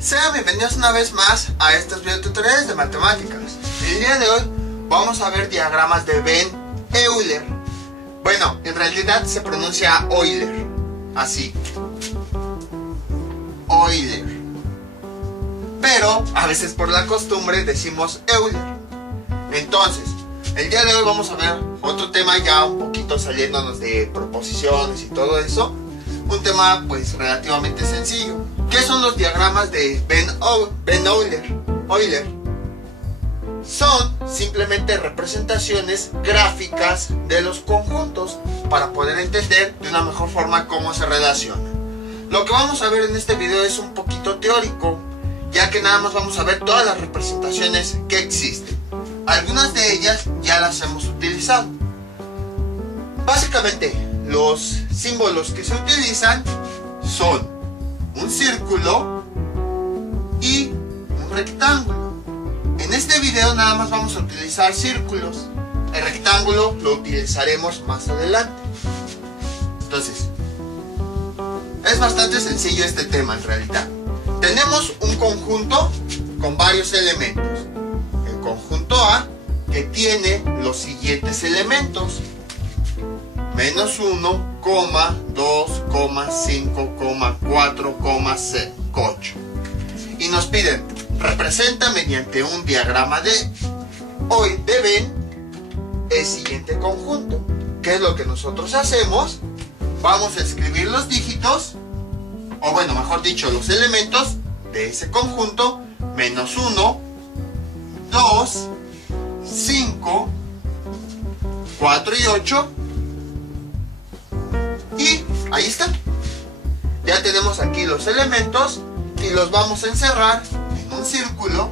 Sean bienvenidos una vez más a estos videotutoriales de matemáticas. El día de hoy vamos a ver diagramas de Venn-Euler. Bueno, en realidad se pronuncia Euler, así, Euler, pero a veces por la costumbre decimos Euler. Entonces, el día de hoy vamos a ver otro tema ya un poquito saliéndonos de proposiciones y todo eso. Un tema pues relativamente sencillo. ¿Qué son los diagramas de Venn-Euler? Son simplemente representaciones gráficas de los conjuntos para poder entender de una mejor forma cómo se relacionan. Lo que vamos a ver en este video es un poquito teórico, ya que nada más vamos a ver todas las representaciones que existen. Algunas de ellas ya las hemos utilizado. Básicamente, los símbolos que se utilizan son un círculo y un rectángulo. En este video nada más vamos a utilizar círculos. El rectángulo lo utilizaremos más adelante. Entonces, es bastante sencillo este tema en realidad. Tenemos un conjunto con varios elementos. El conjunto A, que tiene los siguientes elementos: menos 1, 2, 5, 4, 8. Y nos piden, representa mediante un diagrama de Venn el siguiente conjunto. ¿Qué es lo que nosotros hacemos? Vamos a escribir los dígitos, o bueno, mejor dicho, los elementos de ese conjunto: menos 1, 2, 5, 4 y 8. Y ahí está. Ya tenemos aquí los elementos y los vamos a encerrar en un círculo,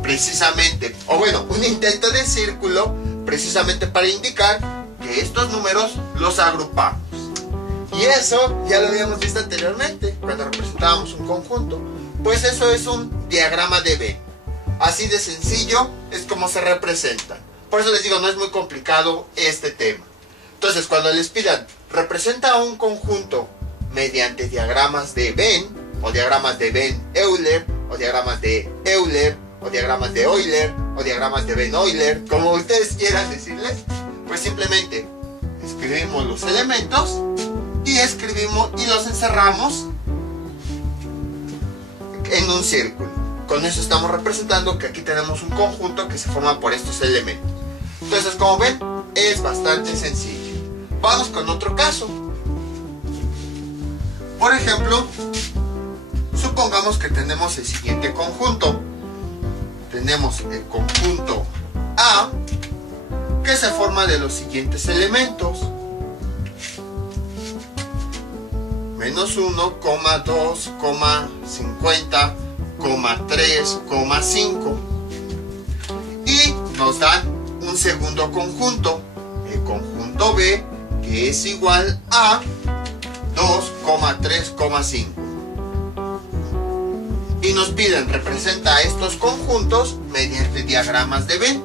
precisamente, o bueno, un intento de círculo, precisamente para indicar que estos números los agrupamos. Y eso ya lo habíamos visto anteriormente cuando representábamos un conjunto. Pues eso es un diagrama de Venn. Así de sencillo es como se representan. Por eso les digo, no es muy complicado este tema. Entonces, cuando les pidan, representa un conjunto mediante diagramas de Venn, o diagramas de Venn-Euler, o diagramas de Euler, o diagramas de Euler, o diagramas de Venn-Euler, como ustedes quieran decirles, pues simplemente escribimos los elementos y los encerramos en un círculo. Con eso estamos representando que aquí tenemos un conjunto que se forma por estos elementos. Entonces, como ven, es bastante sencillo. Vamos con otro caso. Por ejemplo, supongamos que tenemos el siguiente conjunto. Tenemos el conjunto A, que se forma de los siguientes elementos: menos 1, 2, 50, 3, 5. Y nos dan un segundo conjunto, el conjunto B, que es igual a 2, 3, 5. Y nos piden, representa estos conjuntos mediante diagramas de Venn.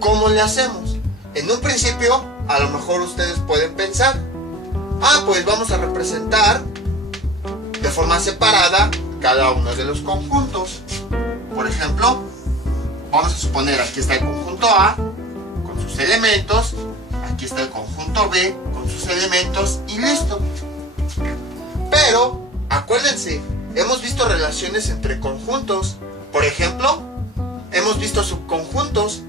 ¿Cómo le hacemos? En un principio, a lo mejor ustedes pueden pensar, pues vamos a representar de forma separada cada uno de los conjuntos. Por ejemplo, vamos a suponer, aquí está el conjunto A con sus elementos, aquí está el conjunto B con sus elementos y listo. Pero acuérdense, hemos visto relaciones entre conjuntos. Por ejemplo, hemos visto subconjuntos.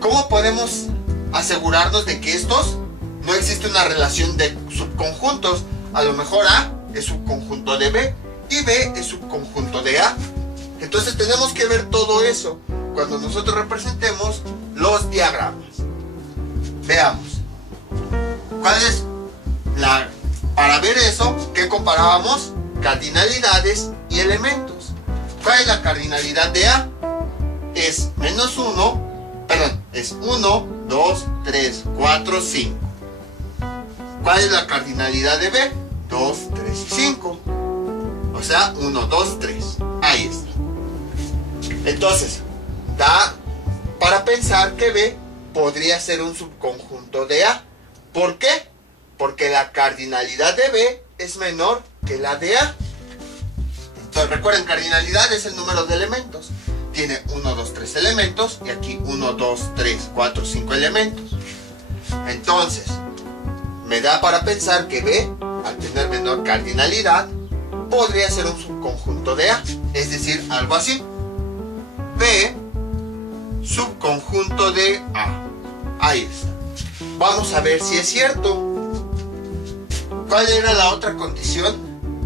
¿Cómo podemos asegurarnos de que estos no existe una relación de subconjuntos? A lo mejor A es subconjunto de B y B es subconjunto de A. Entonces tenemos que ver todo eso cuando nosotros representemos los diagramas. Veamos. ¿Cuál es para ver eso, qué comparábamos? Cardinalidades y elementos. ¿Cuál es la cardinalidad de A? Es menos 1, perdón, es 1, 2, 3, 4, 5. ¿Cuál es la cardinalidad de B? 2, 3 y 5. O sea, 1, 2, 3. Ahí está. Entonces, da para pensar que B podría ser un subconjunto de A. ¿Por qué? Porque la cardinalidad de B es menor que la de A. Entonces recuerden, cardinalidad es el número de elementos. Tiene 1, 2, 3 elementos y aquí 1, 2, 3, 4, 5 elementos. Entonces, me da para pensar que B, al tener menor cardinalidad, podría ser un subconjunto de A. Es decir, algo así. B, subconjunto de A. Ahí está. Vamos a ver si es cierto. ¿Cuál era la otra condición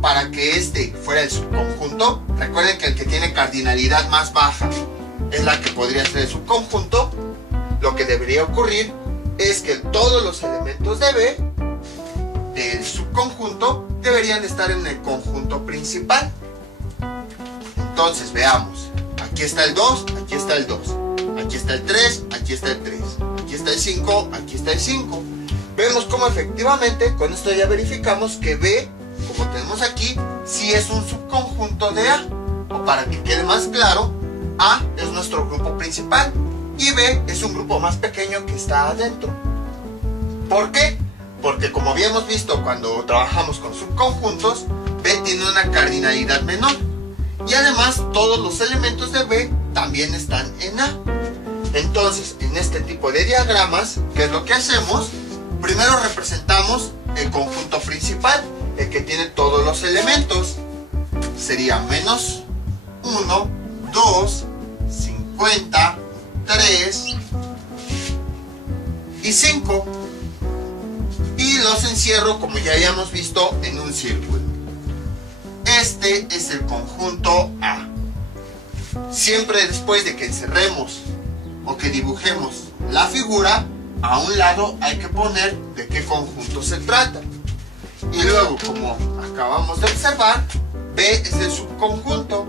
para que este fuera el subconjunto? Recuerden que el que tiene cardinalidad más baja es la que podría ser el subconjunto. Lo que debería ocurrir es que todos los elementos de B del subconjunto deberían estar en el conjunto principal. Entonces veamos. Aquí está el 2, aquí está el 2. Aquí está el 3, aquí está el 3. Aquí está el 5, aquí está el 5. Vemos cómo efectivamente, con esto ya verificamos que B, como tenemos aquí, sí es un subconjunto de A. O para que quede más claro, A es nuestro grupo principal y B es un grupo más pequeño que está adentro. ¿Por qué? Porque como habíamos visto cuando trabajamos con subconjuntos, B tiene una cardinalidad menor. Y además todos los elementos de B también están en A. Entonces, en este tipo de diagramas, ¿qué es lo que hacemos? Primero representamos el conjunto principal, el que tiene todos los elementos. Sería menos 1, 2, 50, 3 y 5. Y los encierro, como ya habíamos visto, en un círculo. Este es el conjunto A. Siempre después de que encerremos o que dibujemos la figura, a un lado hay que poner de qué conjunto se trata. Y luego, como acabamos de observar, B es el subconjunto.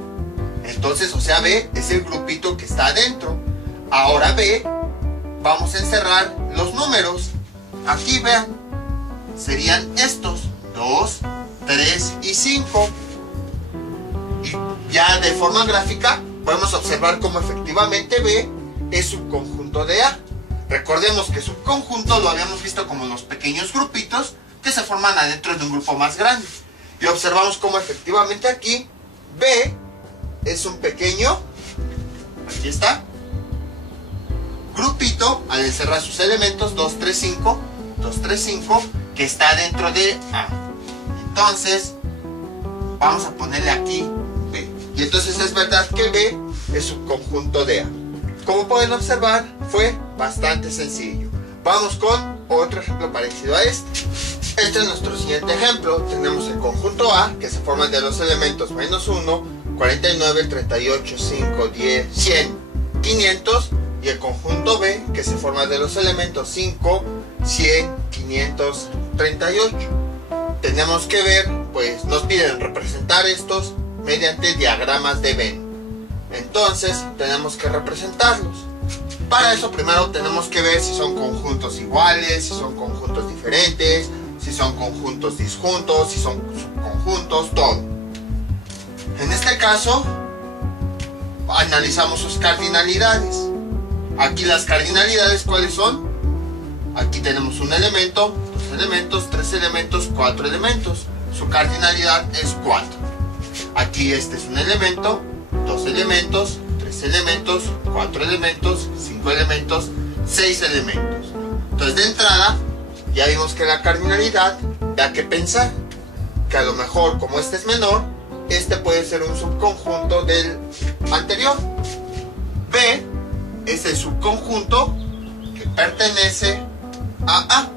Entonces, o sea, B es el grupito que está adentro. Ahora B, vamos a encerrar los números. Aquí vean, serían estos, 2, 3 y 5. Y ya de forma gráfica podemos observar cómo efectivamente B es subconjunto de A. Recordemos que subconjunto lo habíamos visto como los pequeños grupitos que se forman adentro de un grupo más grande. Y observamos cómo efectivamente aquí B es un pequeño, aquí está, grupito al encerrar sus elementos 2, 3, 5, 2, 3, 5, que está dentro de A. Entonces vamos a ponerle aquí B. Y entonces es verdad que B es subconjunto de A. Como pueden observar, fue bastante sencillo. Vamos con otro ejemplo parecido a este. Este es nuestro siguiente ejemplo. Tenemos el conjunto A, que se forma de los elementos menos 1, 49, 38, 5, 10, 100, 500. Y el conjunto B, que se forma de los elementos 5, 100, 500, 38. Tenemos que ver, pues nos piden representar estos mediante diagramas de Venn. Entonces tenemos que representarlos. Para eso primero tenemos que ver si son conjuntos iguales, si son conjuntos diferentes, si son conjuntos disjuntos, si son subconjuntos, todo. En este caso analizamos sus cardinalidades. Aquí las cardinalidades, ¿cuáles son? Aquí tenemos un elemento, 2 elementos, 3 elementos, 4 elementos. Su cardinalidad es 4. Aquí este es un elemento, 2 elementos, 3 elementos, 4 elementos, 5 elementos, 6 elementos. Entonces de entrada ya vimos que la cardinalidad da que pensar que a lo mejor como este es menor, este puede ser un subconjunto del anterior. B es el subconjunto que pertenece a A.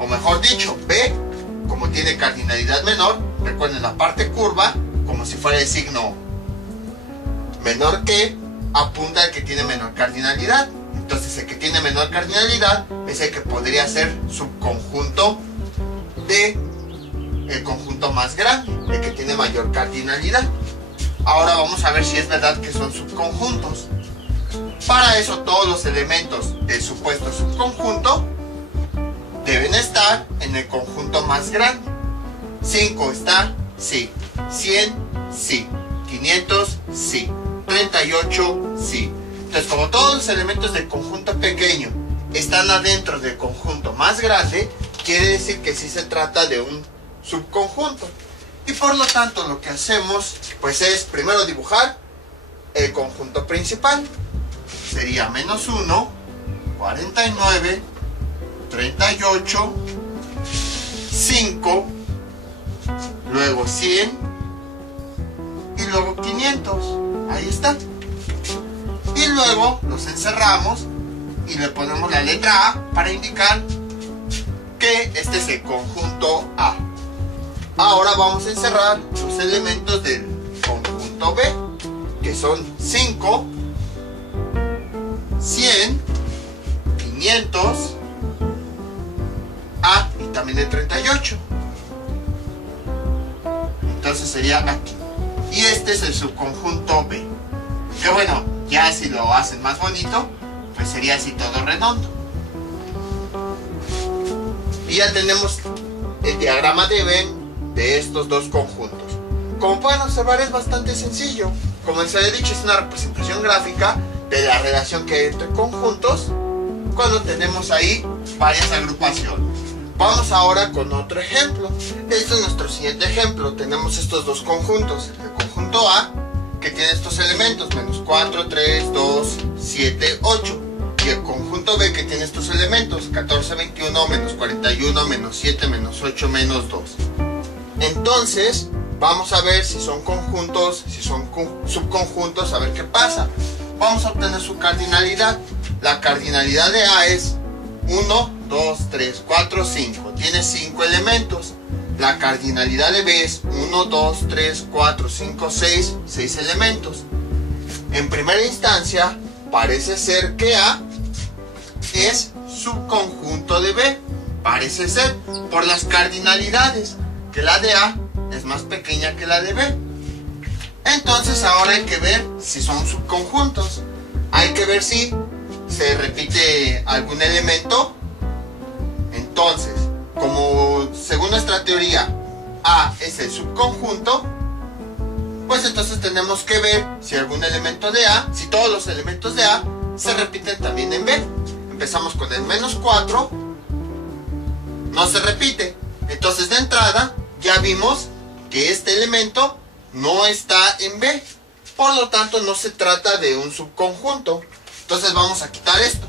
O mejor dicho, B, como tiene cardinalidad menor, recuerden la parte curva, como si fuera el signo menor que, apunta al que tiene menor cardinalidad. Entonces el que tiene menor cardinalidad es el que podría ser subconjunto de el conjunto más grande, el que tiene mayor cardinalidad. Ahora vamos a ver si es verdad que son subconjuntos. Para eso todos los elementos del supuesto subconjunto deben estar en el conjunto más grande. 5 está, sí. 100, sí. 500, sí. 38, sí. Entonces, como todos los elementos del conjunto pequeño están adentro del conjunto más grande, quiere decir que sí se trata de un subconjunto. Y por lo tanto lo que hacemos pues es primero dibujar el conjunto principal. Sería menos 1, 49, 38, 5, luego 100 y luego 500. Ahí está. Y luego los encerramos y le ponemos la letra A para indicar que este es el conjunto A. Ahora vamos a encerrar los elementos del conjunto B, que son 5, 100, 500, A y también el 38. Entonces sería aquí. Y este es el subconjunto B. Que bueno, ya si lo hacen más bonito, pues sería así todo redondo. Y ya tenemos el diagrama de Venn de estos dos conjuntos. Como pueden observar, es bastante sencillo. Como les había dicho, es una representación gráfica de la relación que hay entre conjuntos cuando tenemos ahí varias agrupaciones. Vamos ahora con otro ejemplo. Este es nuestro siguiente ejemplo. Tenemos estos dos conjuntos. El conjunto A, que tiene estos elementos, menos 4, 3, 2, 7, 8. Y el conjunto B, que tiene estos elementos, 14, 21, menos 41, menos 7, menos 8, menos 2. Entonces, vamos a ver si son conjuntos, si son subconjuntos, a ver qué pasa. Vamos a obtener su cardinalidad. La cardinalidad de A es 1, 2, 3, 4, 5. Tiene 5 elementos. La cardinalidad de B es 1, 2, 3, 4, 5, 6. 6 elementos. En primera instancia, parece ser que A es subconjunto de B. Parece ser, por las cardinalidades, que la de A es más pequeña que la de B. Entonces ahora hay que ver si son subconjuntos. Hay que ver si se repite algún elemento. Entonces, como según nuestra teoría A es el subconjunto, pues entonces tenemos que ver si algún elemento de A, si todos los elementos de A se repiten también en B. Empezamos con el menos 4, no se repite. Entonces de entrada ya vimos que este elemento no está en B, por lo tanto no se trata de un subconjunto. Entonces vamos a quitar esto.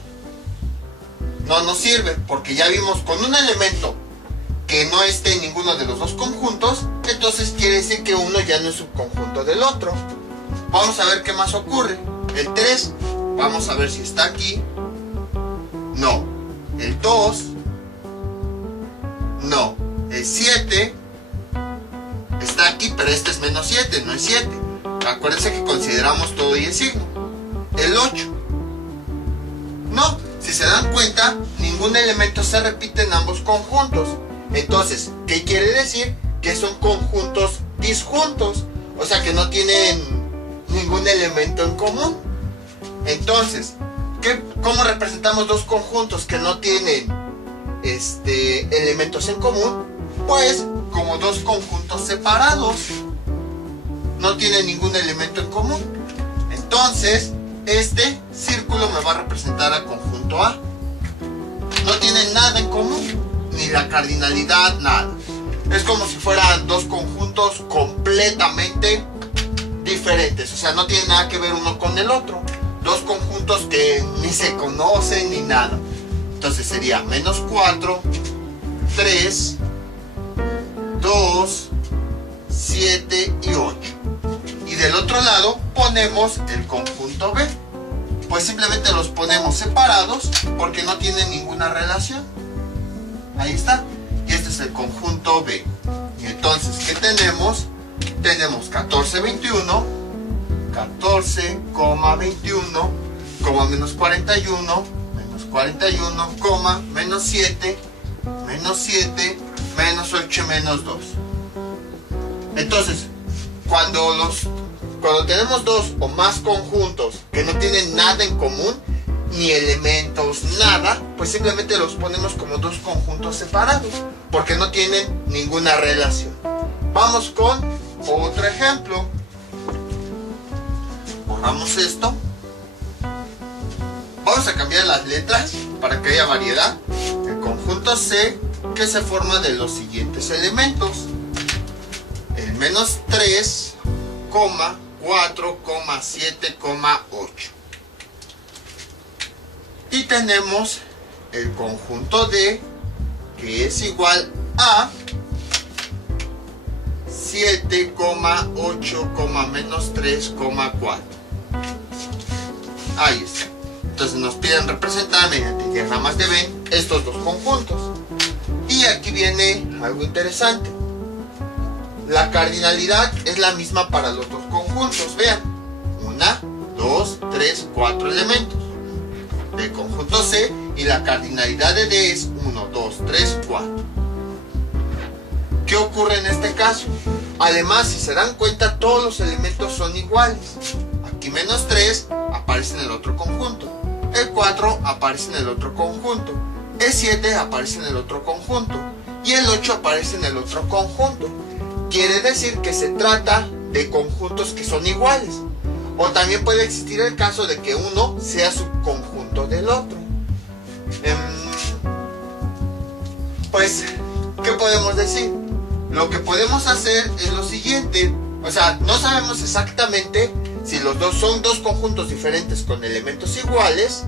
No nos sirve, porque ya vimos con un elemento que no esté en ninguno de los dos conjuntos, entonces quiere decir que uno ya no es subconjunto del otro. Vamos a ver qué más ocurre. El 3, vamos a ver si está aquí. No. El 2, no. El 7 está aquí, pero este es menos 7, no es 7. Acuérdense que consideramos todo y el signo. El 8, no. Si se dan cuenta, ningún elemento se repite en ambos conjuntos. Entonces, ¿qué quiere decir? Que son conjuntos disjuntos, o sea que no tienen ningún elemento en común. Entonces, ¿cómo representamos dos conjuntos que no tienen elementos en común? Pues como dos conjuntos separados, no tienen ningún elemento en común. Entonces, este círculo me va a representar al conjunto A. No tienen nada en común, ni la cardinalidad, nada. Es como si fueran dos conjuntos completamente diferentes, o sea, no tienen nada que ver uno con el otro. Dos conjuntos que ni se conocen ni nada. Entonces sería menos 4, 3, 2, 7 y 8. Y del otro lado ponemos el conjunto B. Pues simplemente los ponemos separados porque no tienen ninguna relación. Ahí está. Y este es el conjunto B. Y entonces, ¿qué tenemos? Tenemos 14, 21, 14, 21, menos 41, menos 41, menos 7, menos 7, menos 8, menos 2. Entonces, cuando tenemos dos o más conjuntos que no tienen nada en común, ni elementos, nada, pues simplemente los ponemos como dos conjuntos separados, porque no tienen ninguna relación. Vamos con otro ejemplo. Borramos esto. Vamos a cambiar las letras para que haya variedad. El conjunto C que se forma de los siguientes elementos. El menos 3, 4, 7, 8. Y tenemos el conjunto D, que es igual a 7, 8, menos 3, 4. Ahí está. Entonces nos piden representar mediante diagramas de Venn estos dos conjuntos. Y aquí viene algo interesante. La cardinalidad es la misma para los dos conjuntos. Vean, 1, 2, 3, 4 elementos del conjunto C, y la cardinalidad de D es 1, 2, 3, 4. ¿Qué ocurre en este caso? Además, si se dan cuenta, todos los elementos son iguales. Aquí menos 3 aparece en el otro conjunto, el 4 aparece en el otro conjunto, el 7 aparece en el otro conjunto y el 8 aparece en el otro conjunto. Quiere decir que se trata de conjuntos que son iguales. O también puede existir el caso de que uno sea subconjunto del otro. Pues, ¿qué podemos decir? Lo que podemos hacer es lo siguiente. O sea, no sabemos exactamente si los dos son dos conjuntos diferentes con elementos iguales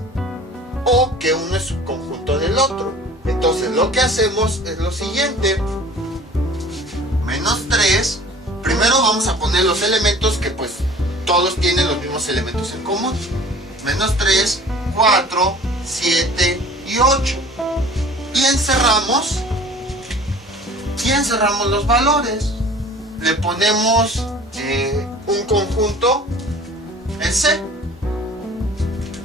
o que uno es subconjunto del otro. Entonces lo que hacemos es lo siguiente. Menos 3. Primero vamos a poner los elementos que pues todos tienen los mismos elementos en común. Menos 3, 4, 7 y 8. Y encerramos los valores. Le ponemos un conjunto en C.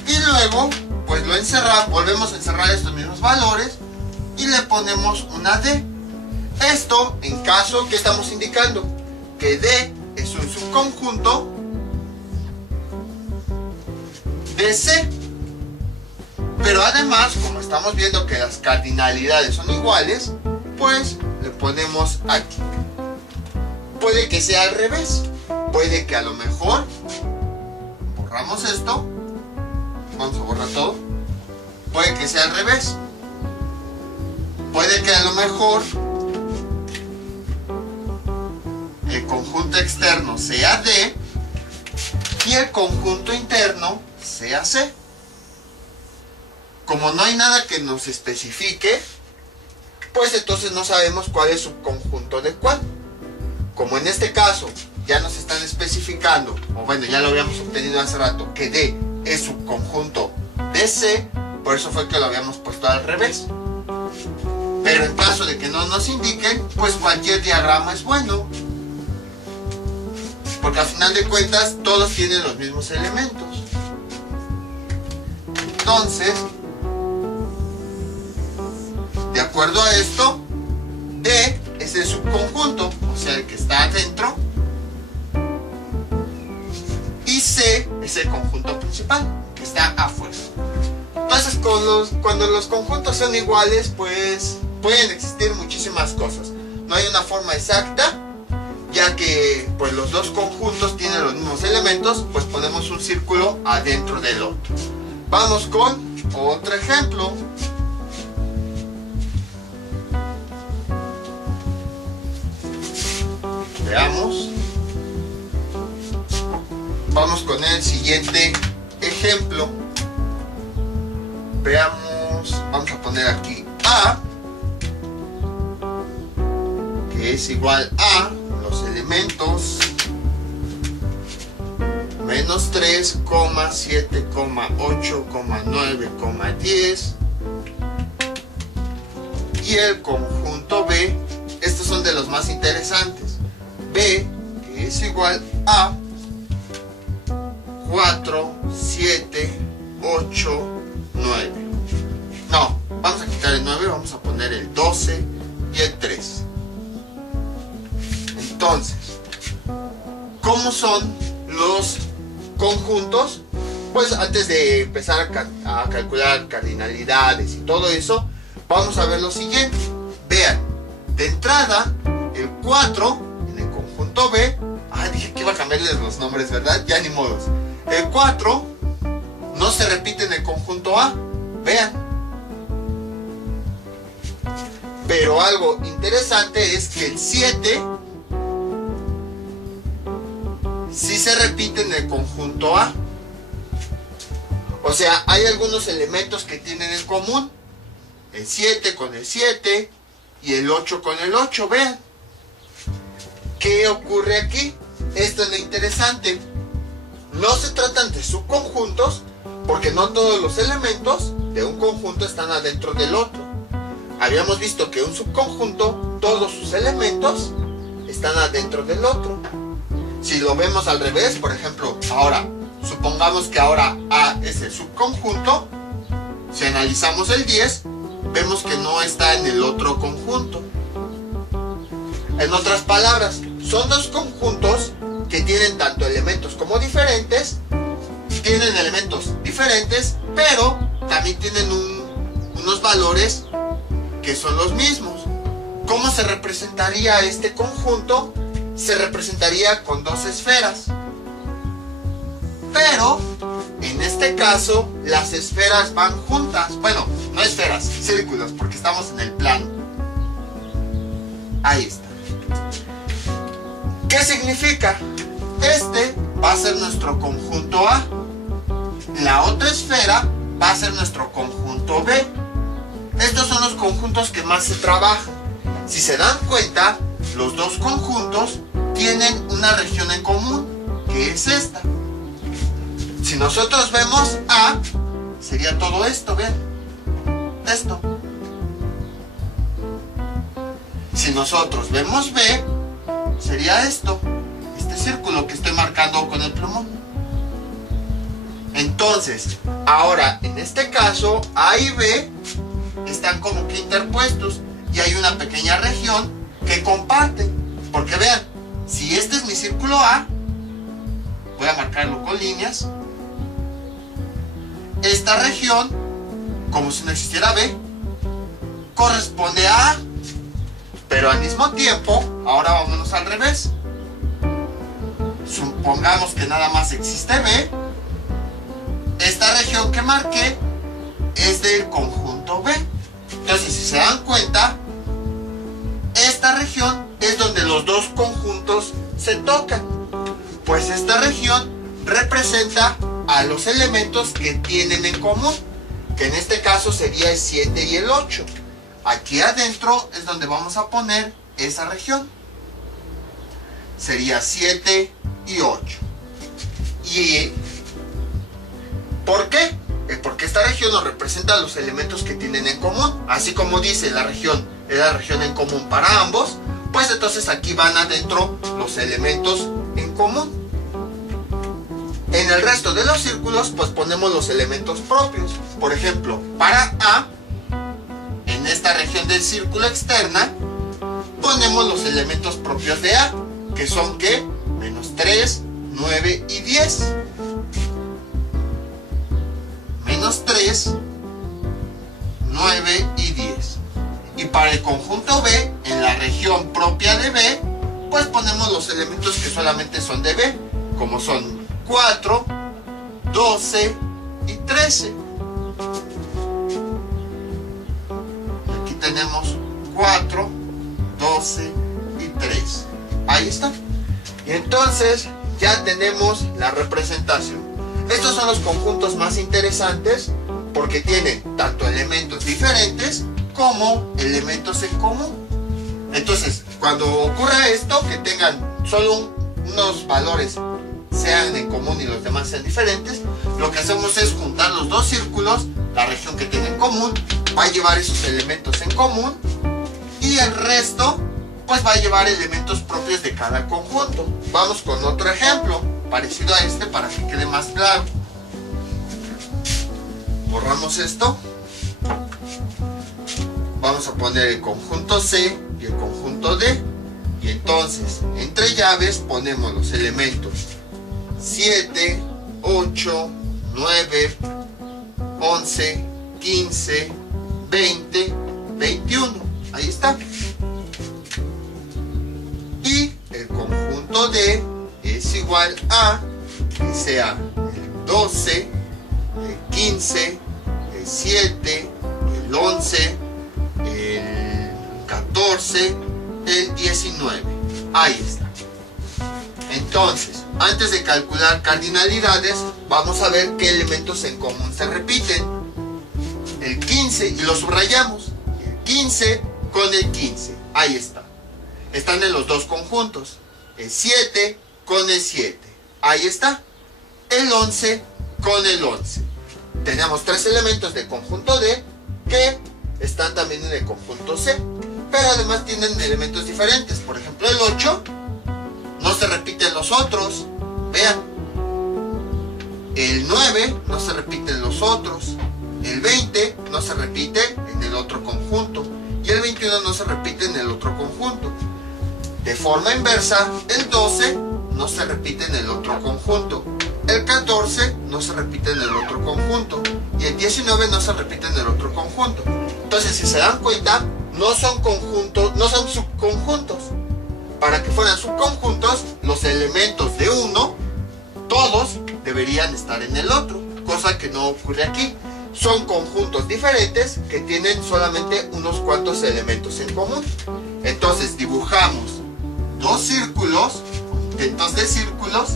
Y luego pues lo volvemos a encerrar estos mismos valores y le ponemos una D. Esto en caso que estamos indicando que D es un subconjunto de C. Pero además, como estamos viendo que las cardinalidades son iguales, pues le ponemos aquí. Puede que sea al revés. Puede que a lo mejor borramos esto. Vamos a borrar todo. Puede que sea al revés. Puede que a lo mejor el conjunto externo sea D y el conjunto interno sea C. Como no hay nada que nos especifique, pues entonces no sabemos cuál es subconjunto de cuál. Como en este caso ya nos están especificando, o bueno, ya lo habíamos obtenido hace rato, que D es subconjunto de C, por eso fue que lo habíamos puesto al revés. Pero en caso de que no nos indiquen, pues cualquier diagrama es bueno, porque al final de cuentas todos tienen los mismos elementos. Entonces, de acuerdo a esto, D es el subconjunto, o sea, el que está adentro, y C es el conjunto principal, que está afuera. Entonces, cuando los conjuntos son iguales, pues pueden existir muchísimas cosas. No hay una forma exacta, ya que pues los dos conjuntos tienen los mismos elementos, pues ponemos un círculo adentro del otro. Vamos con otro ejemplo. Veamos. Vamos con el siguiente ejemplo. Veamos. Vamos a poner aquí A, que es igual a los elementos menos 3, 7, 8, 9, 10 y el conjunto B. Estos son de los más interesantes. B, que es igual a 4, 7, 8, 9. No, vamos a quitar el 9, vamos a poner el 12 y el 3. Entonces, ¿cómo son los conjuntos? Pues antes de empezar a calcular cardinalidades y todo eso, vamos a ver lo siguiente. Vean, de entrada, el 4 en el conjunto B, dije que iba a cambiarles los nombres, ¿verdad? Ya ni modos. El 4 no se repite en el conjunto A. Vean. Pero algo interesante es que el 7 sí se repite en el conjunto A. O sea, hay algunos elementos que tienen en común. El 7 con el 7 y el 8 con el 8. Vean. ¿Qué ocurre aquí? Esto es lo interesante. No se tratan de subconjuntos, porque no todos los elementos de un conjunto están adentro del otro. Habíamos visto que un subconjunto, todos sus elementos están adentro del otro. Si lo vemos al revés, por ejemplo, ahora, supongamos que ahora A es el subconjunto. Si analizamos el 10, vemos que no está en el otro conjunto. En otras palabras, son dos conjuntos que tienen tanto elementos como diferentes. Tienen elementos diferentes, pero también tienen unos valores que son los mismos. ¿Cómo se representaría este conjunto? Se representaría con dos esferas. Pero, en este caso, las esferas van juntas. Bueno, no esferas, círculos, porque estamos en el plano. Ahí está. ¿Qué significa? Este va a ser nuestro conjunto A. La otra esfera va a ser nuestro conjunto B. Estos son los conjuntos que más se trabajan. Si se dan cuenta, los dos conjuntos tienen una región en común, que es esta. Si nosotros vemos A, sería todo esto, ¿ven? Esto. Si nosotros vemos B, sería esto. Este círculo que estoy marcando con el plumón. Entonces, ahora, en este caso, A y B están como que interpuestos y hay una pequeña región que comparten. Porque vean, si este es mi círculo A, voy a marcarlo con líneas. Esta región, como si no existiera B, corresponde a A. Pero al mismo tiempo, ahora vámonos al revés. Supongamos que nada más existe B. Esta región que marqué es del conjunto B. Entonces, si se dan cuenta, esta región es donde los dos conjuntos se tocan. Pues esta región representa a los elementos que tienen en común, que en este caso sería el 7 y el 8. Aquí adentro es donde vamos a poner esa región. Sería 7 y 8. ¿Y por qué? Porque esta región nos representa los elementos que tienen en común. Así como dice la región es la región en común para ambos, pues entonces aquí van adentro los elementos en común. En el resto de los círculos pues ponemos los elementos propios. Por ejemplo, para A, en esta región del círculo externa, ponemos los elementos propios de A, que son ¿qué? Menos 3, 9 y 10. Menos 3, 9 y 10. Y para el conjunto B, en la región propia de B, pues ponemos los elementos que solamente son de B, como son 4, 12 y 13. Aquí tenemos 4, 12 y 13. Ahí está. Y entonces ya tenemos la representación. Estos son los conjuntos más interesantes porque tienen tanto elementos diferentes como elementos en común. Entonces, cuando ocurra esto, que tengan solo unos valores sean en común y los demás sean diferentes, lo que hacemos es juntar los dos círculos, la región que tiene en común va a llevar esos elementos en común y el resto pues va a llevar elementos propios de cada conjunto. Vamos con otro ejemplo parecido a este para que quede más claro. Borramos esto. Vamos a poner el conjunto C y el conjunto D. Y entonces, entre llaves ponemos los elementos 7, 8, 9, 11, 15, 20, 21. Ahí está. Y el conjunto D es igual a que sea el 12, el 15, el 7, el 11, el 14, el 19. Ahí está. Entonces, antes de calcular cardinalidades, vamos a ver qué elementos en común se repiten. El 15, y lo subrayamos. El 15 con el 15. Ahí está. Están en los dos conjuntos. El 7 con el 7. Ahí está. El 11 con el 11. Tenemos tres elementos del conjunto D que están también en el conjunto C, pero además tienen elementos diferentes. Por ejemplo, el 8 no se repite en los otros. Vean. El 9 no se repite en los otros. El 20 no se repite en el otro conjunto. Y el 21 no se repite en el otro conjunto. De forma inversa, el 12 no se repite en el otro conjunto. El 14 no se repite en el otro conjunto. Y el 19 no se repite en el otro conjunto. Entonces, si se dan cuenta, no son conjuntos, no son subconjuntos. Para que fueran subconjuntos, los elementos de uno, todos deberían estar en el otro. Cosa que no ocurre aquí. Son conjuntos diferentes que tienen solamente unos cuantos elementos en común. Entonces dibujamos dos círculos, intentos de círculos,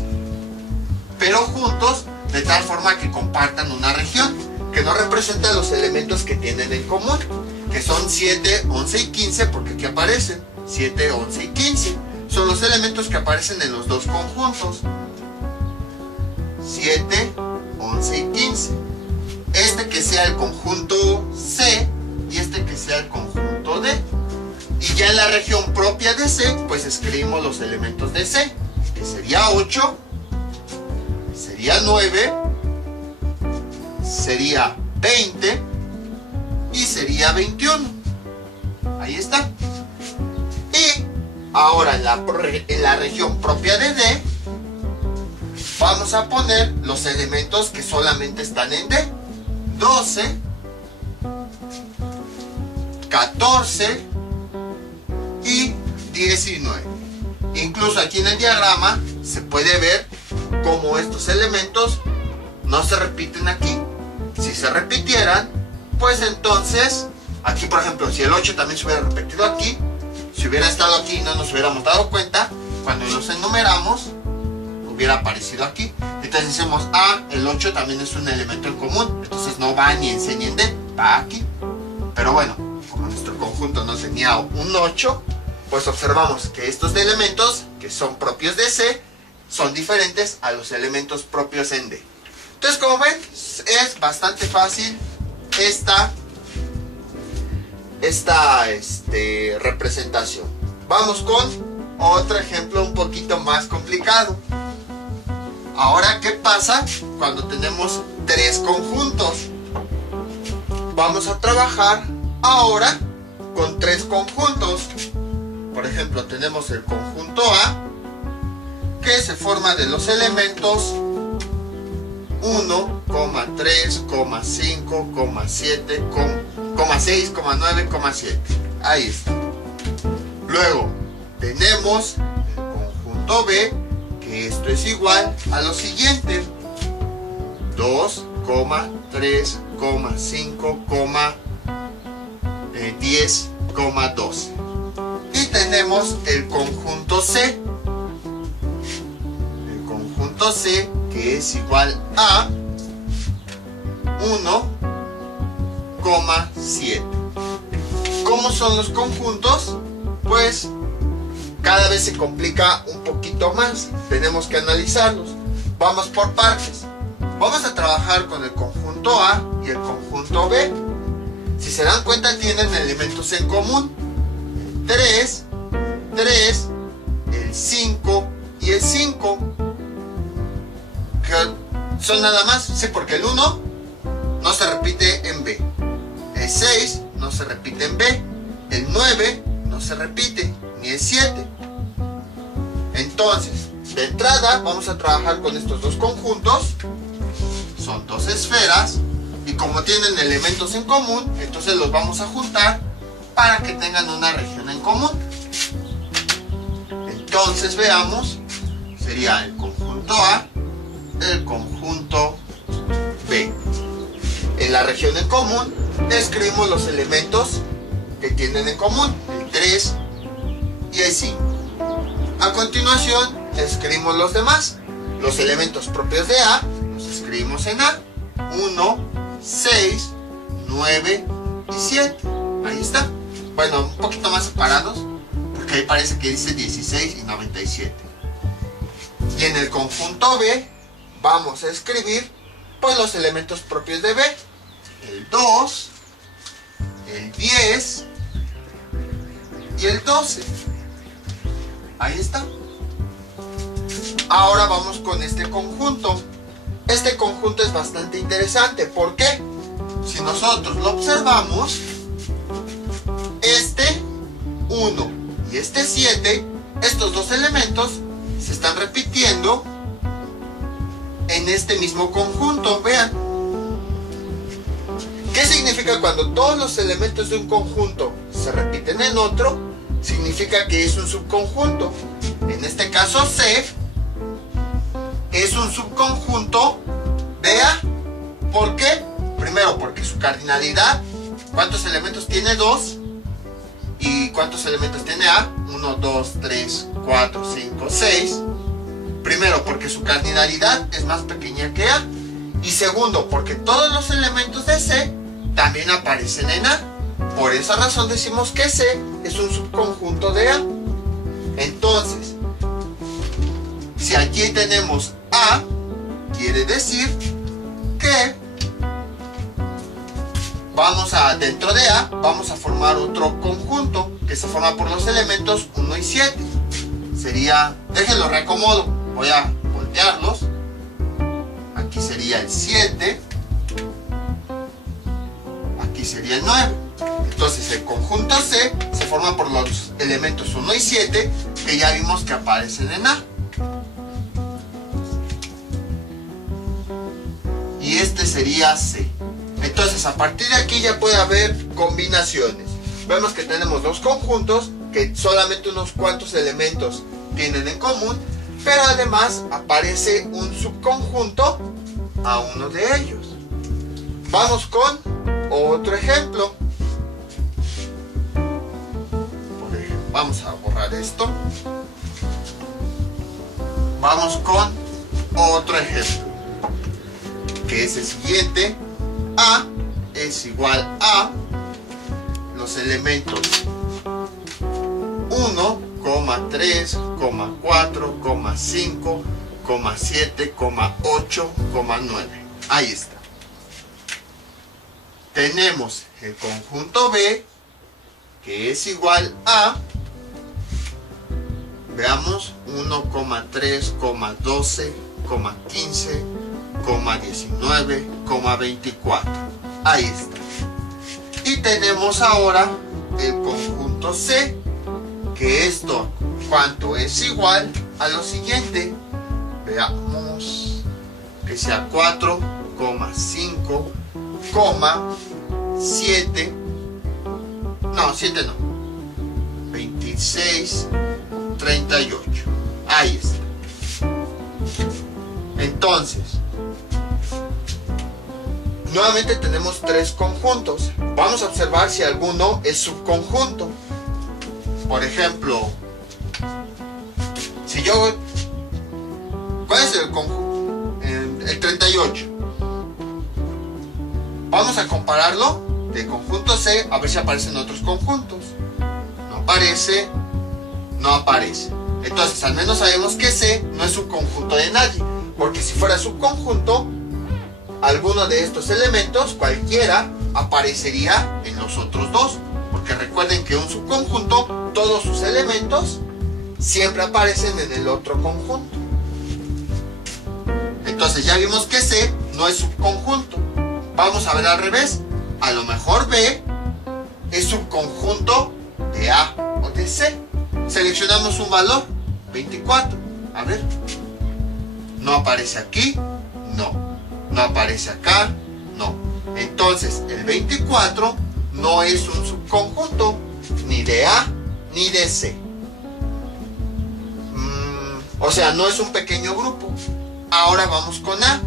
pero juntos de tal forma que compartan una región, que no representa los elementos que tienen en común, que son 7, 11 y 15, porque aquí aparecen 7, 11 y 15. Son los elementos que aparecen en los dos conjuntos. 7, 11 y 15. Este que sea el conjunto C y este que sea el conjunto D. Y ya en la región propia de C, pues escribimos los elementos de C, que sería 8, sería 9, sería 20 y sería 21. Ahí está. Y ahora en la región propia de D, vamos a poner los elementos que solamente están en D. 12, 14 y 19. Incluso aquí en el diagrama se puede ver cómo estos elementos no se repiten aquí. Si se repitieran, pues entonces, aquí por ejemplo, si el 8 también se hubiera repetido aquí, si hubiera estado aquí y no nos hubiéramos dado cuenta, cuando los enumeramos, hubiera aparecido aquí. Entonces decimos, el 8 también es un elemento en común, entonces no va ni en C ni en D, va aquí. Pero bueno, como nuestro conjunto nos tenía un 8, pues observamos que estos elementos que son propios de C son diferentes a los elementos propios en D. Entonces, como ven, es bastante fácil esta representación. Vamos con otro ejemplo un poquito más complicado. Ahora, ¿qué pasa cuando tenemos tres conjuntos? Vamos a trabajar ahora con tres conjuntos. Por ejemplo, tenemos el conjunto A, que se forma de los elementos 1, 3, 5, 7, 6, 9, 7. Ahí está. Luego tenemos el conjunto B, que esto es igual a lo siguiente: 2, 3, 5, 10, 12. Y tenemos el conjunto C. El conjunto C, que es igual a 1, 7. ¿Cómo son los conjuntos? Pues cada vez se complica un poquito más. Tenemos que analizarlos. Vamos por partes. Vamos a trabajar con el conjunto A y el conjunto B. Si se dan cuenta, tienen elementos en común: 3, el 5 y el 5. Que son nada más, sí, porque el 1 no se repite en B. El 6 no se repite en B. El 9 no se repite, ni el 7. Entonces, de entrada vamos a trabajar con estos dos conjuntos. Son dos esferas y como tienen elementos en común, entonces los vamos a juntar para que tengan una región en común. Entonces veamos, sería el conjunto A, el conjunto B. En la región en común escribimos los elementos que tienen en común: el 3 y hay 5. A continuación escribimos los demás. Los elementos propios de A los escribimos en A. 1, 6, 9 y 7. Ahí está. Bueno, un poquito más separados, porque ahí parece que dice 16 y 97. Y en el conjunto B vamos a escribir pues los elementos propios de B. El 2, el 10 y el 12. Ahí está. Ahora vamos con este conjunto. Este conjunto es bastante interesante. ¿Por qué? Si nosotros lo observamos, este 1 y este 7, estos dos elementos se están repitiendo en este mismo conjunto. Vean. ¿Qué significa cuando todos los elementos de un conjunto se repiten en otro? Significa que es un subconjunto. En este caso C es un subconjunto de A. ¿Por qué? Primero, porque su cardinalidad, ¿cuántos elementos tiene? 2. ¿Y cuántos elementos tiene A? 1, 2, 3, 4, 5, 6. Primero, porque su cardinalidad es más pequeña que A. Y segundo, porque todos los elementos de C también aparecen en A. Por esa razón decimos que C es un subconjunto de A. Entonces, si aquí tenemos A, quiere decir que dentro de A vamos a formar otro conjunto que se forma por los elementos 1 y 7. Sería, déjenlo reacomodo, voy a voltearlos. Aquí sería el 7, aquí sería el 9. Entonces el conjunto C se forma por los elementos 1 y 7 que ya vimos que aparecen en A. Y este sería C. Entonces a partir de aquí ya puede haber combinaciones. Vemos que tenemos dos conjuntos que solamente unos cuantos elementos tienen en común, pero además aparece un subconjunto a uno de ellos. Vamos con otro ejemplo. Por ejemplo, vamos a borrar esto. Vamos con otro ejemplo, que es el siguiente. A es igual a los elementos 1, 3, 4, 5, 7, 8, 9. Ahí está. Tenemos el conjunto B, que es igual a, veamos, 1, 3, 12, 15, 19, 24. Ahí está. Y tenemos ahora el conjunto C, que esto, ¿cuánto es igual a lo siguiente? Veamos que sea 4, 5, 7, no, 7 no, 26, 38. Ahí está. Entonces, nuevamente tenemos tres conjuntos. Vamos a observar si alguno es subconjunto. Por ejemplo, si yo... ¿Cuál es el conjunto? El 38. Vamos a compararlo de conjunto C a ver si aparecen otros conjuntos. No aparece, no aparece. Entonces al menos sabemos que C no es subconjunto de nadie, porque si fuera subconjunto, alguno de estos elementos, cualquiera, aparecería en los otros dos. Porque recuerden que un subconjunto, todos sus elementos siempre aparecen en el otro conjunto. Entonces ya vimos que C no es subconjunto. Vamos a ver al revés. A lo mejor B es subconjunto de A o de C. Seleccionamos un valor, 24. A ver. ¿No aparece aquí? No. ¿No aparece acá? No. Entonces el 24 no es un subconjunto ni de A ni de C. O sea, no es un pequeño grupo. Ahora vamos con A.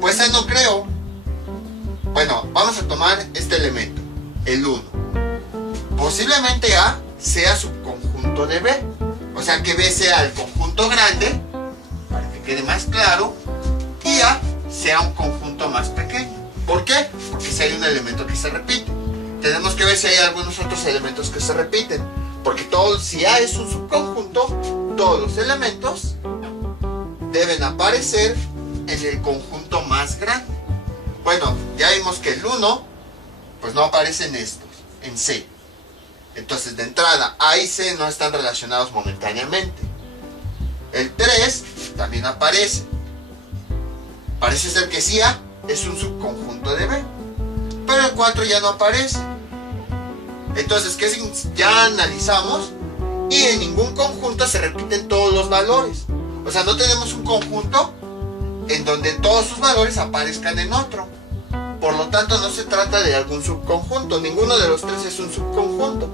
Pues A no creo. Bueno, vamos a tomar este elemento, el 1. Posiblemente A sea subconjunto de B. O sea que B sea el conjunto grande, para que quede más claro, y A sea un conjunto más pequeño. ¿Por qué? Porque si hay un elemento que se repite. Tenemos que ver si hay algunos otros elementos que se repiten. Porque si A es un subconjunto, todos los elementos deben aparecer en el conjunto más grande. Bueno, ya vimos que el 1, pues no aparece en estos, en C. Entonces, de entrada, A y C no están relacionados momentáneamente. El 3 también aparece. Parece ser que sí A es un subconjunto de B. Pero el 4 ya no aparece. Entonces, ya analizamos y en ningún conjunto se repiten todos los valores. O sea, no tenemos un conjunto en donde todos sus valores aparezcan en otro. Por lo tanto, no se trata de algún subconjunto. Ninguno de los tres es un subconjunto.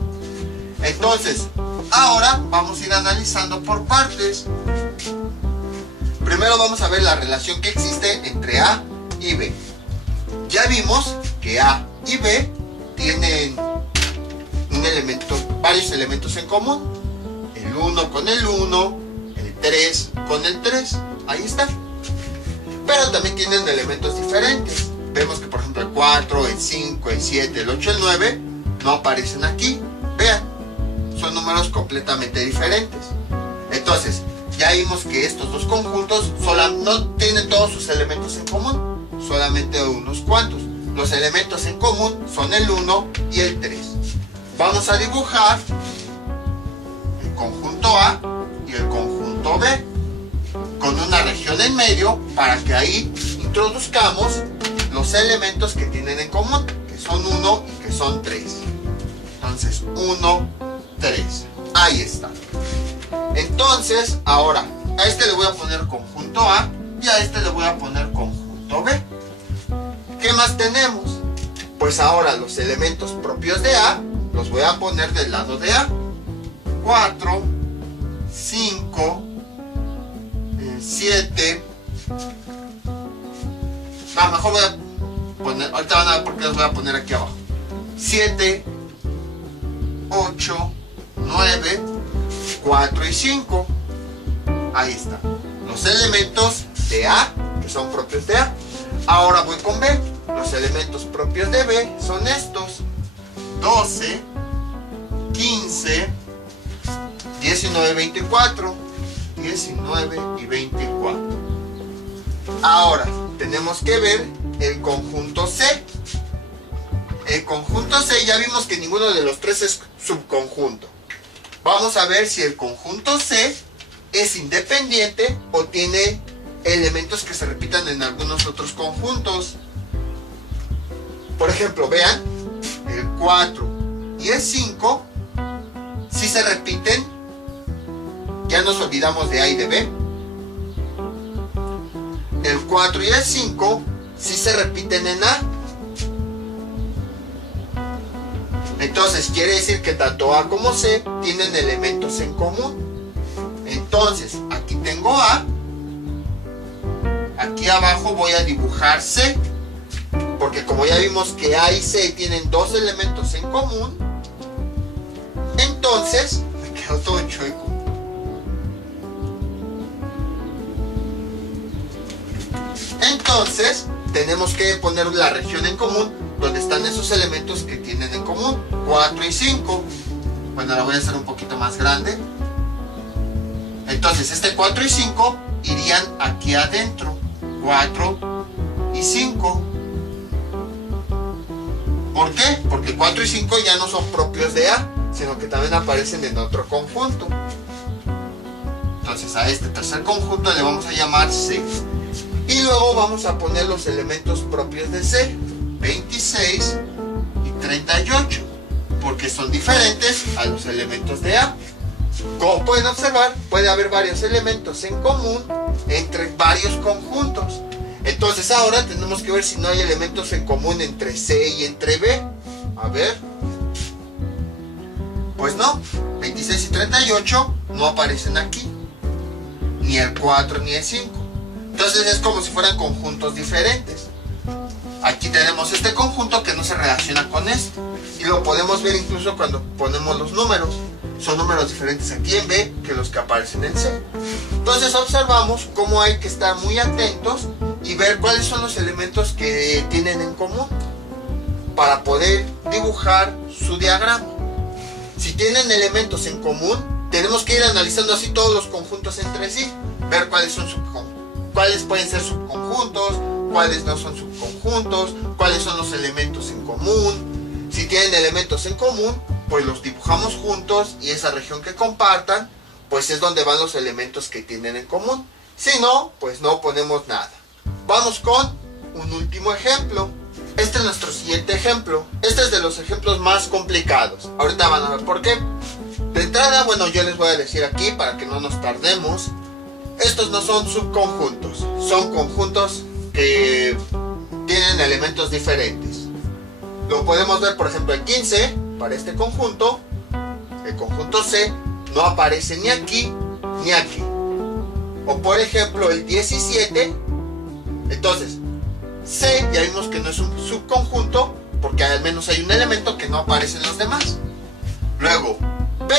Entonces, ahora vamos a ir analizando por partes. Primero vamos a ver la relación que existe entre A y B. Ya vimos que A y B tienen varios elementos en común. El 1 con el 1, el 3 con el 3. Ahí está. Pero también tienen elementos diferentes. Vemos que por ejemplo el 4, el 5, el 7, el 8, el 9 no aparecen aquí. Vean, son números completamente diferentes. Entonces, ya vimos que estos dos conjuntos no tienen todos sus elementos en común, solamente unos cuantos. Los elementos en común son el 1 y el 3. Vamos a dibujar el conjunto A y el conjunto B con una región en medio para que ahí introduzcamos los elementos que tienen en común, que son 1 y que son 3. Entonces, 1, 3. Ahí está. Entonces, ahora, a este le voy a poner conjunto A y a este le voy a poner conjunto B. ¿Qué más tenemos? Pues ahora los elementos propios de A los voy a poner del lado de A. 4, 5, 7. Mejor voy a poner, ahorita van a ver por qué los voy a poner aquí abajo. 7, 8, 9, 4 y 5. Ahí está. Los elementos de A, que son propios de A. Ahora voy con B. Los elementos propios de B son estos. 12, 15, 19, 24. 19 y 24. Ahora, tenemos que ver el conjunto C. El conjunto C ya vimos que ninguno de los tres es subconjunto. Vamos a ver si el conjunto C es independiente o tiene elementos que se repitan en algunos otros conjuntos. Por ejemplo, vean, el 4 y el 5 si se repiten. Ya nos olvidamos de A y de B. El 4 y el 5 sí se repiten en A. Entonces quiere decir que tanto A como C tienen elementos en común. Entonces aquí tengo A. Aquí abajo voy a dibujar C. Porque como ya vimos que A y C tienen dos elementos en común, entonces me quedó todo chueco. Entonces, tenemos que poner la región en común donde están esos elementos que tienen en común. 4 y 5. Bueno, la voy a hacer un poquito más grande. Entonces, este 4 y 5 irían aquí adentro. 4 y 5. ¿Por qué? Porque 4 y 5 ya no son propios de A, sino que también aparecen en otro conjunto. Entonces, a este tercer conjunto le vamos a llamar C. Y luego vamos a poner los elementos propios de C, 26 y 38, porque son diferentes a los elementos de A. Como pueden observar, puede haber varios elementos en común entre varios conjuntos. Entonces ahora tenemos que ver si no hay elementos en común entre C y entre B. A ver. Pues no, 26 y 38 no aparecen aquí, ni el 4 ni el 5. Entonces es como si fueran conjuntos diferentes. Aquí tenemos este conjunto que no se relaciona con este. Y lo podemos ver incluso cuando ponemos los números. Son números diferentes aquí en B que los que aparecen en C. Entonces observamos cómo hay que estar muy atentos y ver cuáles son los elementos que tienen en común para poder dibujar su diagrama. Si tienen elementos en común, tenemos que ir analizando así todos los conjuntos entre sí, ver cuáles pueden ser subconjuntos, cuáles no son subconjuntos, cuáles son los elementos en común. Si tienen elementos en común, pues los dibujamos juntos y esa región que compartan, pues es donde van los elementos que tienen en común. Si no, pues no ponemos nada. Vamos con un último ejemplo. Este es nuestro siguiente ejemplo. Este es de los ejemplos más complicados. Ahorita van a ver por qué. De entrada, bueno, yo les voy a decir aquí para que no nos tardemos. Estos no son subconjuntos, son conjuntos que tienen elementos diferentes. Lo podemos ver, por ejemplo, el 15 para este conjunto. El conjunto C no aparece ni aquí ni aquí. O por ejemplo el 17. Entonces C ya vimos que no es un subconjunto porque al menos hay un elemento que no aparece en los demás. Luego B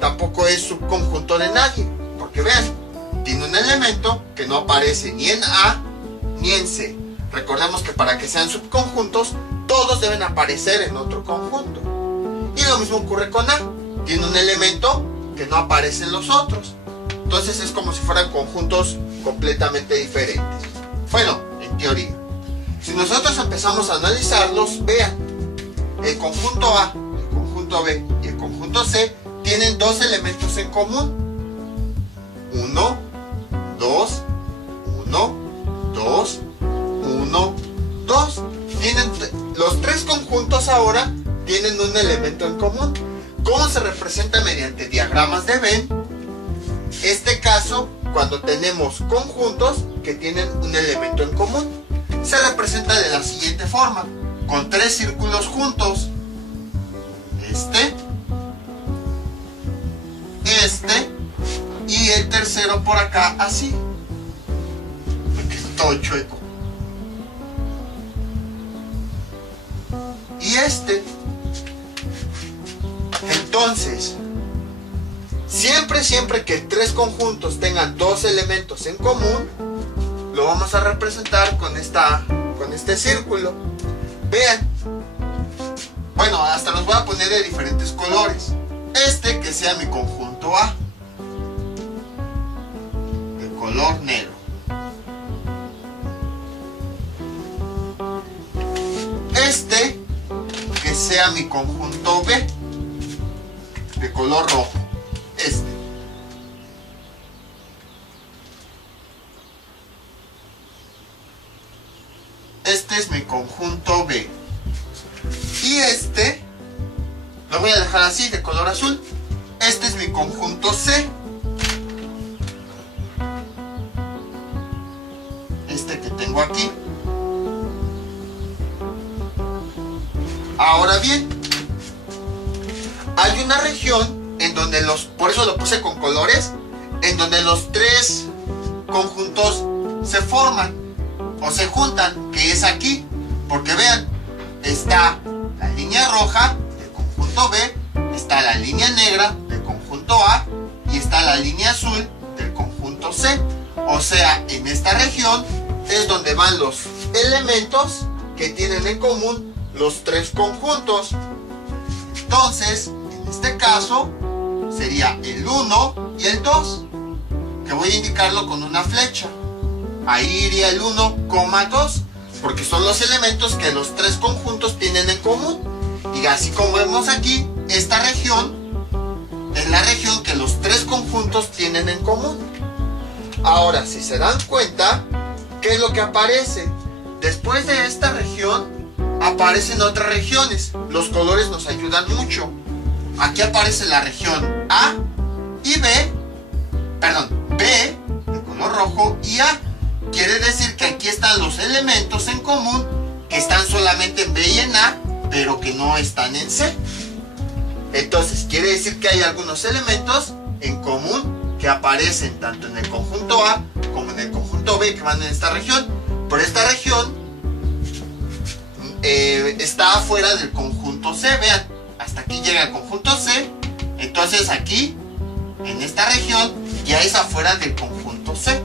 tampoco es subconjunto de nadie, porque vean, tiene un elemento que no aparece ni en A ni en C. Recordemos que para que sean subconjuntos todos deben aparecer en otro conjunto. Y lo mismo ocurre con A. Tiene un elemento que no aparece en los otros. Entonces es como si fueran conjuntos completamente diferentes. Bueno, en teoría. Si nosotros empezamos a analizarlos, vean, el conjunto A, el conjunto B y el conjunto C tienen dos elementos en común. 1, 2, 1, 2, 1, 2. Los tres conjuntos ahora tienen un elemento en común. ¿Cómo se representa? Mediante diagramas de Venn. Este caso, cuando tenemos conjuntos que tienen un elemento en común, se representa de la siguiente forma, con tres círculos juntos. Este y el tercero por acá, así. Me quedó todo chueco. Y este. Entonces, siempre que tres conjuntos tengan dos elementos en común, lo vamos a representar con este círculo. Vean. Bueno, hasta los voy a poner de diferentes colores. Este que sea mi conjunto A, de color negro. Este que sea mi conjunto B, de color rojo. Este es mi conjunto B. Y este lo voy a dejar así, de color azul. Este es mi conjunto C. Este que tengo aquí. Ahora bien, hay una región en donde por eso lo puse con colores, en donde los tres conjuntos se forman o se juntan, que es aquí, porque vean, está la línea roja del conjunto B, está la línea negra del conjunto A y está la línea azul del conjunto C. O sea, en esta región es donde van los elementos que tienen en común los tres conjuntos. Entonces, en este caso sería el 1 y el 2, que voy a indicarlo con una flecha. Ahí iría el 1, 2, porque son los elementos que los tres conjuntos tienen en común. Y así como vemos aquí, esta región es la región que los tres conjuntos tienen en común. Ahora, si se dan cuenta, ¿qué es lo que aparece? Después de esta región aparecen otras regiones. Los colores nos ayudan mucho. Aquí aparece la región A y B, B de color rojo y A. Quiere decir que aquí están los elementos en común que están solamente en B y en A, pero que no están en C. Entonces quiere decir que hay algunos elementos en común que aparecen tanto en el conjunto A como en el conjunto B, que van en esta región. Pero esta región está afuera del conjunto conjunto C. Vean, hasta aquí llega el conjunto C. Entonces aquí, en esta región, ya es afuera del conjunto C.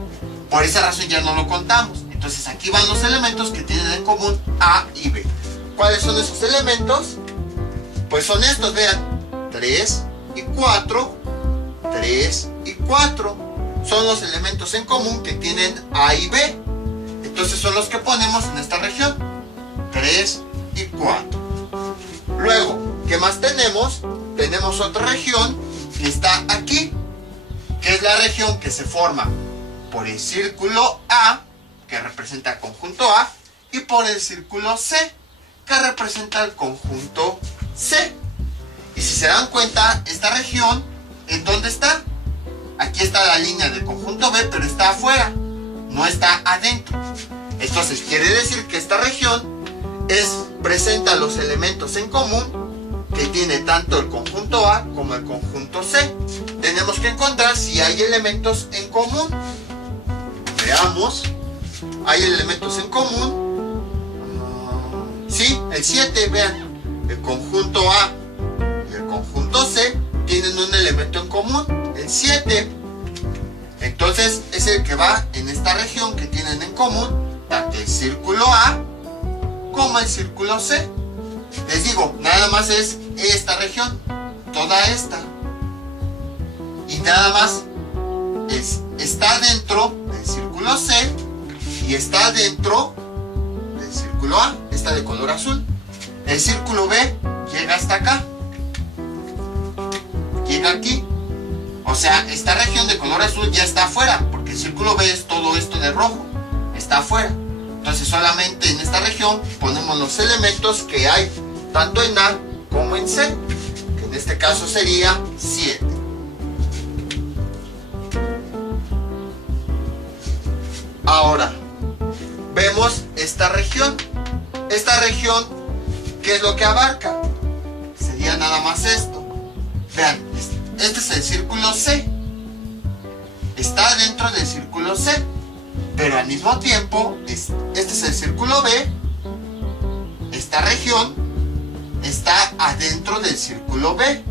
Por esa razón ya no lo contamos. Entonces aquí van los elementos que tienen en común A y B. ¿Cuáles son esos elementos? Pues son estos, vean. 3 y 4. 3 y 4. Son los elementos en común que tienen A y B. Entonces son los que ponemos en esta región. 3 y 4. Luego, ¿qué más tenemos? Tenemos otra región que está aquí, que es la región que se forma por el círculo A, que representa el conjunto A, y por el círculo C, que representa el conjunto C. Y si se dan cuenta, esta región, ¿en dónde está? Aquí está la línea del conjunto B, pero está afuera, no está adentro. Entonces quiere decir que esta región presenta los elementos en común que tiene tanto el conjunto A como el conjunto C. Tenemos que encontrar si hay elementos en común. Veamos. ¿Hay elementos en común? Sí, el 7, vean. El conjunto A y el conjunto C tienen un elemento en común, el 7. Entonces es el que va en esta región que tienen en común tanto el círculo A como el círculo C. Les digo, nada más es esta región, toda esta. Y nada más está dentro del círculo C y está dentro del círculo A, esta de color azul. El círculo B llega hasta acá. Llega aquí. O sea, esta región de color azul ya está afuera, porque el círculo B es todo esto de rojo. Está afuera. Entonces solamente en esta región ponemos los elementos que hay tanto en A como en C, que en este caso sería 7. Ahora, vemos esta región. Esta región, ¿qué es lo que abarca? Sería nada más esto. Vean, este es el círculo C. Está dentro del círculo C. Pero al mismo tiempo, este es el círculo B. Esta región está adentro del círculo B.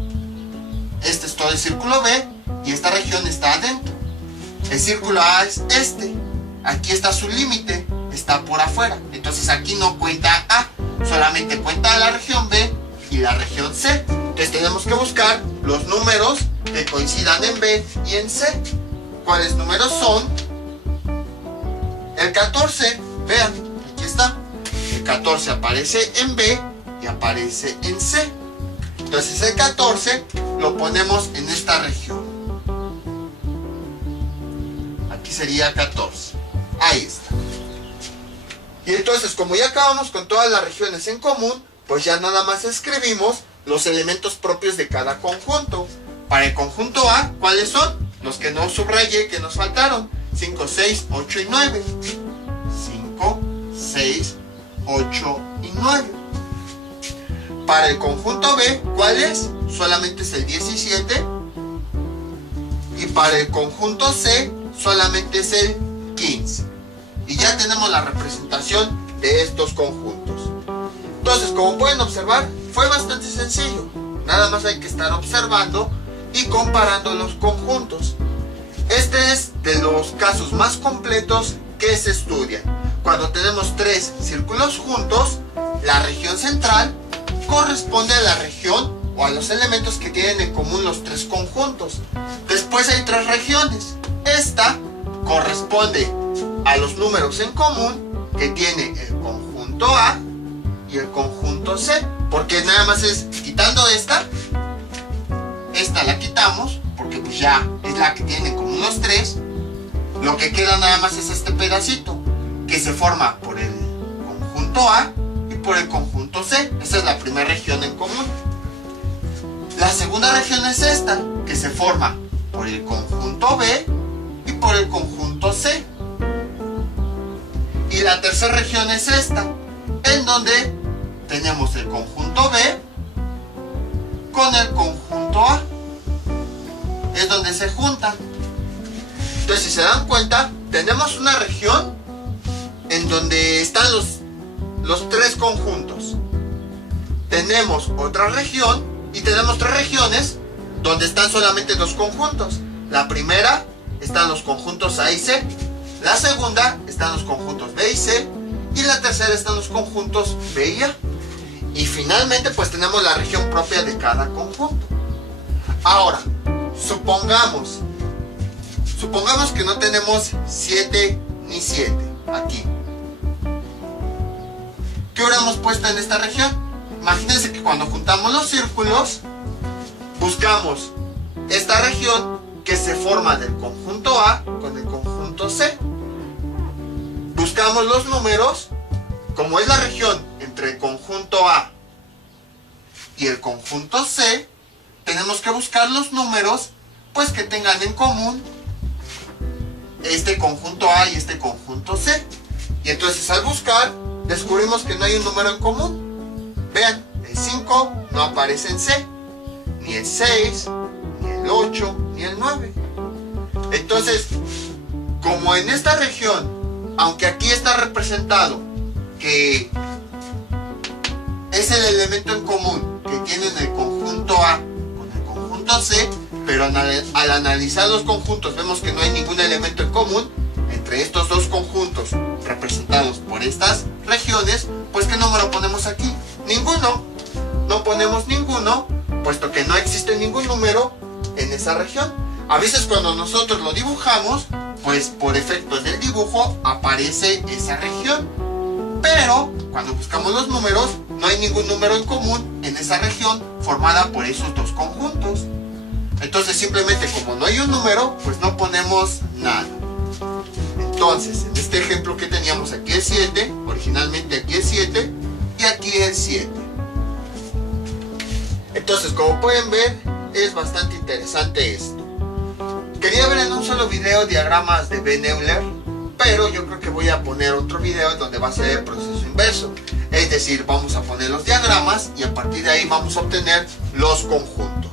Este es todo el círculo B y esta región está adentro. El círculo A es este. Aquí está su límite, está por afuera. Entonces aquí no cuenta A, solamente cuenta la región B y la región C. Entonces tenemos que buscar los números que coincidan en B y en C. ¿Cuáles números son? El 14, vean, aquí está. El 14 aparece en B y aparece en C. Entonces el 14 lo ponemos en esta región. Aquí sería 14. Ahí está. Y entonces, como ya acabamos con todas las regiones en común, pues ya nada más escribimos los elementos propios de cada conjunto. Para el conjunto A, ¿cuáles son? Los que no subrayé, que nos faltaron. 5, 6, 8 y 9. 5, 6, 8 y 9. Para el conjunto B, ¿cuál es? Solamente es el 17. Y para el conjunto C, solamente es el 15. Y ya tenemos la representación de estos conjuntos. Entonces, como pueden observar, fue bastante sencillo. Nada más hay que estar observando y comparando los conjuntos. Este es de los casos más completos que se estudian. Cuando tenemos tres círculos juntos, la región central corresponde a la región o a los elementos que tienen en común los tres conjuntos. Después hay tres regiones. Esta corresponde a los números en común que tiene el conjunto A y el conjunto C, porque nada más es quitando esta la quitamos porque pues ya es la que tiene en común los tres. Lo que queda nada más es este pedacito que se forma por el conjunto A y por el conjunto C. Esa es la primera región en común. La segunda región es esta, que se forma por el conjunto B y por el conjunto C. Y la tercera región es esta, en donde tenemos el conjunto B con el conjunto A. Es donde se juntan. Entonces, si se dan cuenta, tenemos una región en donde están los tres conjuntos. tenemos otra región y tenemos tres regiones donde están solamente dos conjuntos. La primera están los conjuntos A y C, la segunda están los conjuntos B y C y la tercera están los conjuntos B y A. Y finalmente pues tenemos la región propia de cada conjunto. Ahora, supongamos que no tenemos 7 ni 7 aquí. ¿Qué hubiéramos puesto en esta región? Imagínense que cuando juntamos los círculos, buscamos esta región que se forma del conjunto A con el conjunto C. Buscamos los números, como es la región entre el conjunto A y el conjunto C, tenemos que buscar los números pues que tengan en común este conjunto A y este conjunto C. Y entonces al buscar descubrimos que no hay un número en común. Vean, el 5 no aparece en C, ni el 6, ni el 8, ni el 9. Entonces, como en esta región, aunque aquí está representado que es el elemento en común que tienen el conjunto A con el conjunto C, pero al analizar los conjuntos vemos que no hay ningún elemento en común entre estos dos conjuntos representados por estas regiones, pues ¿qué número ponemos aquí? Ninguno. No ponemos ninguno, puesto que no existe ningún número en esa región. A veces cuando nosotros lo dibujamos, pues por efectos del dibujo aparece esa región. Pero cuando buscamos los números, no hay ningún número en común en esa región formada por esos dos conjuntos. Entonces simplemente como no hay un número, pues no ponemos nada. Entonces, en este ejemplo que teníamos aquí el 7, originalmente aquí el 7 y aquí el 7. Entonces, como pueden ver, es bastante interesante esto. Quería ver en un solo video diagramas de Ben Euler, pero yo creo que voy a poner otro video donde va a ser el proceso inverso. Es decir, vamos a poner los diagramas y a partir de ahí vamos a obtener los conjuntos.